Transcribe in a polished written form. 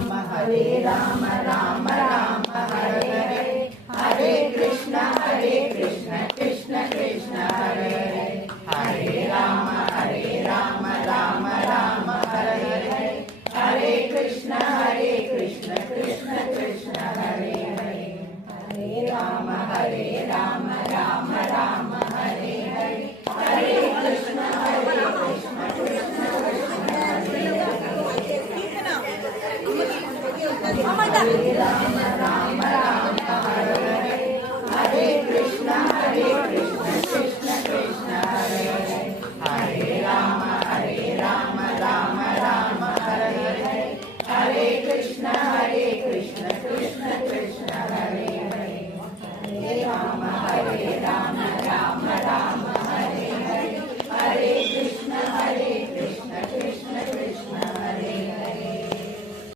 Hare Ram Ram Ram Hare Hare, Hare Krishna Krishna Krishna Hare Hare, Hare Ram Ram Ram Hare Hare, Hare Krishna Krishna Krishna Hare Hare, Hare Ram Ram Ram Hare Hare, Hare Krishna Krishna Krishna Hare Hare, Hare Ram Ram